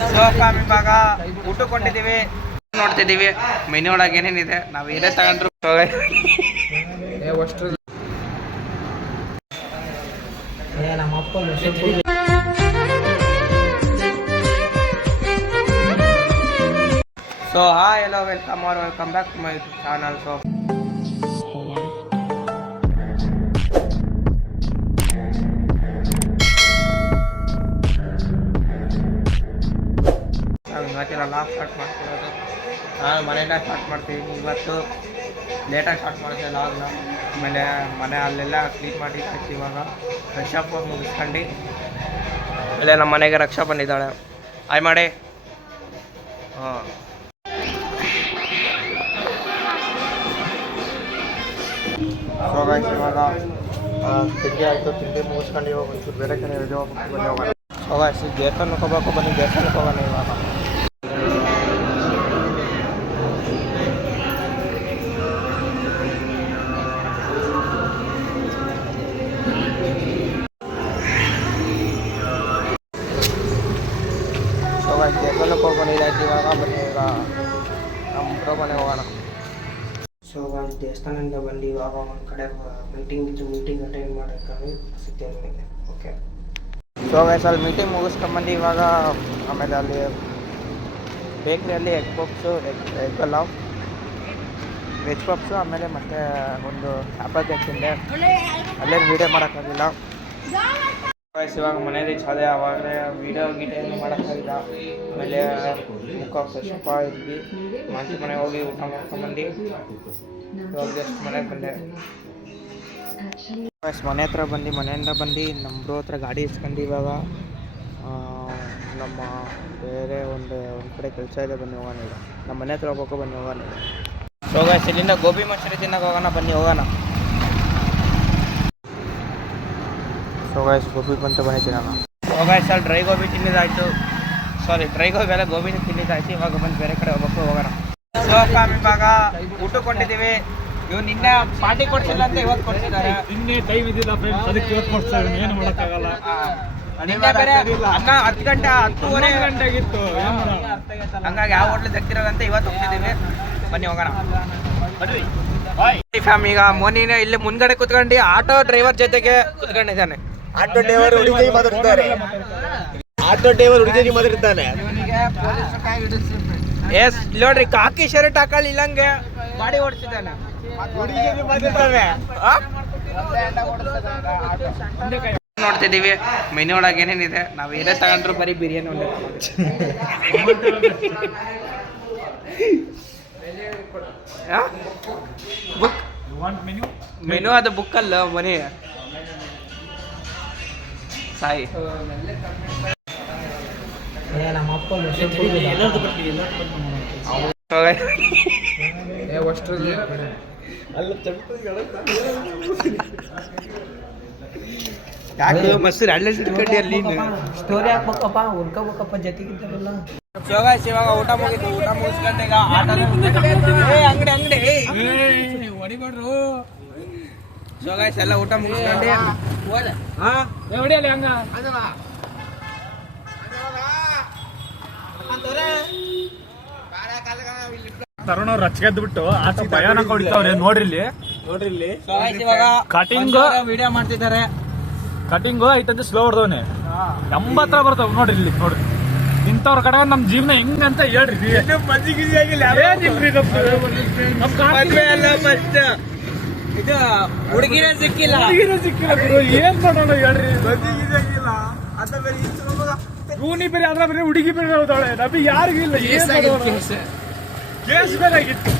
ಇವಾಗ ಊಟಕ್ಕೆ ಹೊಂಟಿದ್ದೀವಿ, ನೋಡ್ತಿದ್ದೀವಿ ಮೆನು ಒಳಗೆ ಏನೇನಿದೆ. ನಾವು ಏನೇ ತಗೊಂಡ್ರು so hi hello welcome back to my channel. So ಇವತ್ತಿನ ಲಾಗ್ ಸ್ಟಾರ್ಟ್ ಮಾಡ್ತಿರೋದು ನಾನು ಮನೆಯಿಂದ ಸ್ಟಾರ್ಟ್ ಮಾಡ್ತೀವಿ. ಇವತ್ತು ಲೇಟಾಗಿ ಸ್ಟಾರ್ಟ್ ಮಾಡ್ತೀವಿ ಲಾಗ್ನ. ಆಮೇಲೆ ಮನೆ ಅಲ್ಲೆಲ್ಲ ಕ್ಲೀನ್ ಮಾಡಿ ಹಾಕಿ ಇವಾಗ ಫ್ರೆಶಪ್ ಮುಗಿಸ್ಕೊಂಡು ಆಮೇಲೆ ನಮ್ಮ ಮನೆಗೆ ರಕ್ಷಾ ಬಂದಿದ್ದಾಳೆ. ಆಯ್ ಮಾಡಿ ಹಾಂ ಸೊ ಗೈಸ್ ಇವಾಗ ತಿಂಡಿ ಆಯಿತು. ತಿಂಡಿ ಮುಗಿಸ್ಕೊಂಡು ಇವಾಗ ಒಂಚೂರು ಬೇರೆ ಕಡೆ ರಜೆ ಹೋಗ್ಬಿಟ್ಟು ಬನ್ನಿ ಹೋಗೋಣ. ಸೊ ಗೈಸ್ ದೇವಸ್ಥಾನಕ್ಕೆ ಹೋಗ್ಬೇಕು, ಬನ್ನಿ ದೇವಸ್ಥಾನಕ್ಕೆ ಹೋಗೋಣ ಇವಾಗ. ಸೊ ಗೈಸ್ ದೇವಸ್ಥಾನಕ್ಕೆ ಹೋಗಿ ಬಂದಿದ್ದಾಯ್ತು ಇವಾಗ. ಬನ್ನಿ ಈಗ ನಮ್ಮ ಬ್ರೋ ಮನೆಗೆ ಹೋಗೋಣ. ಸೊ ಗೈಸ್ ದೇವಸ್ಥಾನದಿಂದ ಬಂದು ಇವಾಗ ಒಂದು ಕಡೆ ಮೀಟಿಂಗ್ ಅಟೆಂಡ್ ಮಾಡೋಕ್ಕೆ ಸಿಗ್ತೇನೆ. ಓಕೆ ಸೊ ಗೈಸ್ ಅಲ್ಲಿ ಮೀಟಿಂಗ್ ಮುಗಿಸ್ಕೊಂಬಂದು ಇವಾಗ ಆಮೇಲೆ ಅಲ್ಲಿ ಬೇಕ್ರಿಯಲ್ಲಿ egg puffs egg pulao veg puffs ಆಮೇಲೆ ಮತ್ತು ಒಂದು ಆ್ಯಪಲ್ ಕೇಕ್ ತಿಂದೆ. ಅಲ್ಲೇನು ವೀಡಿಯೋ ಮಾಡೋಕ್ಕಾಗಿಲ್ಲ ಗೈಸ್. ಇವಾಗ ಮನೇಲಿ ಚಾದೆ ಆವಾಗಲೇ ವೀಡಿಯೋ ಏನು ಮಾಡೋಕ್ಕಾಗಿಲ್ಲ. ಆಮೇಲೆ ಮುಖ ಫ್ರೆಶಪ್ಪ ಇದ್ವಿ, ಮಾಂಟಿ ಮನೆಗೆ ಹೋಗಿ ಊಟ ಮಾಡ್ಕೊಂಬಂದು ಇವಾಗ ಜಸ್ಟ್ ಮನೆಗೆ ಬಂದೆ. ಮನೆ ಹತ್ರ ಬಂದು ಮನೆಯಿಂದ ಬಂದು ನಮ್ಮ ಬ್ರೋ ಹತ್ರ ಗಾಡಿ ಇಸ್ಕೊಂಡು ಇವಾಗ ನಮ್ಮ ಬೇರೆ ಒಂದು ಕಡೆ ಕೆಲಸ ಇದೆ, ಬನ್ನಿ ಹೋಗೋಣ. ಈಗ ನಮ್ಮ ಮನೆ ಹತ್ರ ಹೋಗ್ಬೇಕು, ಬನ್ನಿ ಹೋಗೋಣ. ಸೊ ಗೈಸ್ ಇಲ್ಲಿಂದ ಗೋಬಿ ಮಂಚೂರಿ ತಿನ್ನೋಕೆ ಹೋಗೋಣ, ಬನ್ನಿ ಹೋಗೋಣ. ಸೊ ಗೈಸ್ ಗೋಬಿ ಬಂತು, ಬನ್ನಿ ತಿನ್ನೋಣ. ಸೊ ಗೈಸ್ ಅಲ್ಲಿ ಡ್ರೈ ಗೋಬಿ ತಿನ್ನಿದ್ದಾಯಿತು, ಡ್ರೈ ಗೋಬಿ ಎಲ್ಲ ಗೋಬಿನ ತಿನ್ನಿದ್ದಾಯ್ತು. ಇವಾಗ ಬಂದು ಬೇರೆ ಕಡೆ ಹೋಗ್ಬೇಕು, ಹೋಗೋಣ. ಸೊ ಇವಾಗ ಊಟಕ್ಕೆ ಹೊಂಟಿದ್ದೀವಿ. ಇವ್ನು ನಿನ್ನೆ ಪಾರ್ಟಿ ಕೊಡ್ಸಿಲ್ಲ ಅಂತ ಇವತ್ತು ಕೊಡ್ಸಿದ್ದಾರೆ. ನಿನ್ನೆ ಟೈಮ್ ಇದ್ದಿಲ್ಲ ಫ್ರೆಂಡ್ಸ್, ಅದಕ್ಕೆ ಇವತ್ತು ಕೊಡ್ತಾರೆ, ಏನು ಮಾಡೋಕ್ಕಾಗಲ್ಲ. ನಿನ್ನೆ ಬೇರೆ ಅನ್ನ 10 ಗಂಟೆ 10:30 ಗಂಟೆಗಿತ್ತು, ಹಂಗಾಗಿ ಯಾವ ಹೋಟ್ಲು ತೆಗ್ದಿರೋದಂತ ಇವತ್ತು ಹೋಗ್ತಿದ್ದೀವಿ, ಬನ್ನಿ ಹೋಗೋಣ. ಫ್ಯಾಮ್ ಈಗ ಮೋನಿನೇ ಇಲ್ಲಿ ಮುಂದ್ಗಡೆ ಕುತ್ಕೊಂಡು ಆಟೋ ಡ್ರೈವರ್ ಜೊತೆಗೆ ಕುತ್ಕೊಂಡಿದ್ದಾನೆ. ಆಟೋ ಡ್ರೈವರ್ ಹುಡುಗಿ ಮಾತಾಡ್ತಾರೆ, ಆಟೋ ಡ್ರೈವರ್ ಹುಡುಗಿ ಮಾತಾಡ್ತಾನೆ. ಎಸ್ ನೋಡ್ರಿ, ಕಾಕಿ ಶರ್ಟ್ ಹಾಕೊಳ್ಳಿ ಇಲ್ಲಂಗೆ ಗಾಡಿ ಓಡಿಸಿದ್ದಾನೆ. ನೋಡ್ತಿದ್ದೀವಿ ಮೆನು ಒಳಗೆ ಏನೇನಿದೆ. ನಾವು ಏನೇ ತಗೊಂಡ್ರು ಬರೀ ಬಿರಿಯಾನಿ ಒಂದೇ ಬುಕ್ ಮೆನು ಅದು ಬುಕ್ಕಲ್ಲ ಮನೆ ಸಾಯಿ. ಯಾಕೆ ಮಸ್ತ್ ಅಲ್ಲೇ ಸಿಡ್ಕಂಡಿ ಅಲ್ಲಿ ಸ್ಟೋರಿ ಹಾಕ್ಬೇಕಪ್ಪ, ಉಳ್ಕೋಬೇಕಪ್ಪ ಜೊತೆಗಿದ್ದಾರಲ್ಲ. ಇವಾಗ ಊಟ ಮುಗಿತು, ಊಟ ಮುಗಿಸ್ಕೊಂಡು ಈಗ ಅಂಗಡಿ ಹೊಡಿಬೇಡ್ರು. ಶೋಗಾಯ್ಸ್ ಎಲ್ಲ ಊಟ ಮುಗಿಸ್ಕೊಂಡು ಹಂಗ ತರುಣ ಅವ್ರು ರಚ್ಗೆದ್ದು ಬಿಟ್ಟು ಆಟ ಭಯಾನಕ ಹೊಡಿತಾವ್ರೆ. ನೋಡ್ರಿ ಇಲ್ಲಿ ಕಟಿಂಗ್ ವಿಡಿಯೋ ಮಾಡ್ತಿದ್ದಾರೆ. ಕಟಿಂಗು ಐತಂದ್ರೆ ಸ್ಲೋ ಹೊಡೆದವನೆ 80 ಬರ್ತಾವ. ನೋಡ್ರಿ ನೋಡ್ರಿ, ಇಂಥವ್ರ ಕಡೆ ನಮ್ ಜೀವನ ಹೆಂಗಂತ ಹೇಳ್ರಿ. ಇದು ಹುಡುಗಿನ ಸಿಕ್ಕಿಲ್ಲ, ಏನ್ ಮಾಡೋಣ ಹೇಳ್ರಿ. ಇವನಿ ಬೇರೆ ಅದ್ರ ಬೇರೆ ಹುಡುಗಿ ಬೇರೆ ಹೋದಾಳೆ, ನಮಗೆ ಯಾರಿಗೂ ಇಲ್ಲ. ಕೇಸ್ ಬೇರೆ ಆಗಿತ್ತು,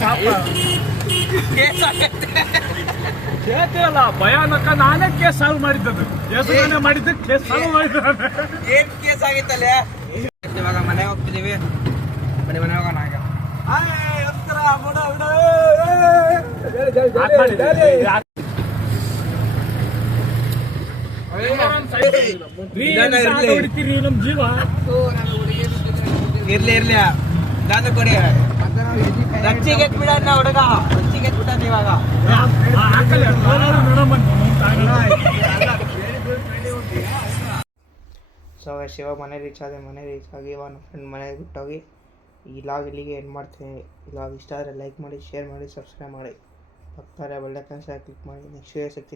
ಕೇಳ್ತಿರಲ್ಲ ಭಯಾನಕ. ನಾನೇ ಕೇಸ್ ಸಾಲ್ವ್ ಮಾಡಿದ್ದದು, ಹೆಸರು ಮಾಡಿದ್ದೆ ಕೇಸ್ ಸಾಲ್ವ್ ಮಾಡಿದ್ದಾನೆ. ಏನ್ ಕೇಸ್ ಆಗಿತ್ತಲ್ಲ. ಇವಾಗ ಮನೆಗೆ ಹೋಗ್ತಿದೀವಿ, ಬನ್ನಿ ಮನೆ ಹೋಗೋಣ. ನಮ್ ಜೀವ ಇರ್ಲಿ ದಾದ ಕೊಡಿ. ರಚ್ಚಿಗೆ ಬಿಡಣ್ಣ ಹುಡುಗ, ರಚ್ಚಿಗೆ ಬಿಟ್ಟಾನ ಇವಾಗ. ಸೊ ಶಿವ ಮನೆ ರೀಚ್ ಆಗಿ ಇವಾಗ ನಮ್ಮ ಫ್ರೆಂಡ್ ಮನೆಗೆ ಬಿಟ್ಟೋಗಿ ಈ ಲಾಗ್ ಇಲ್ಲಿಗೆ ಎಂಡ್ ಮಾಡ್ತೀನಿ. ಈ ಲಾಗ್ ಇಷ್ಟ ಆದರೆ ಲೈಕ್ ಮಾಡಿ, ಶೇರ್ ಮಾಡಿ, ಸಬ್ಸ್ಕ್ರೈಬ್ ಮಾಡಿ, ಪಕ್ಕದ ಒಳ್ಳೆ ಕೆಲಸ ಕ್ಲಿಕ್ ಮಾಡಿ. ನೆಕ್ಸ್ಟ್ ಸಿಗ್ತೀನಿ.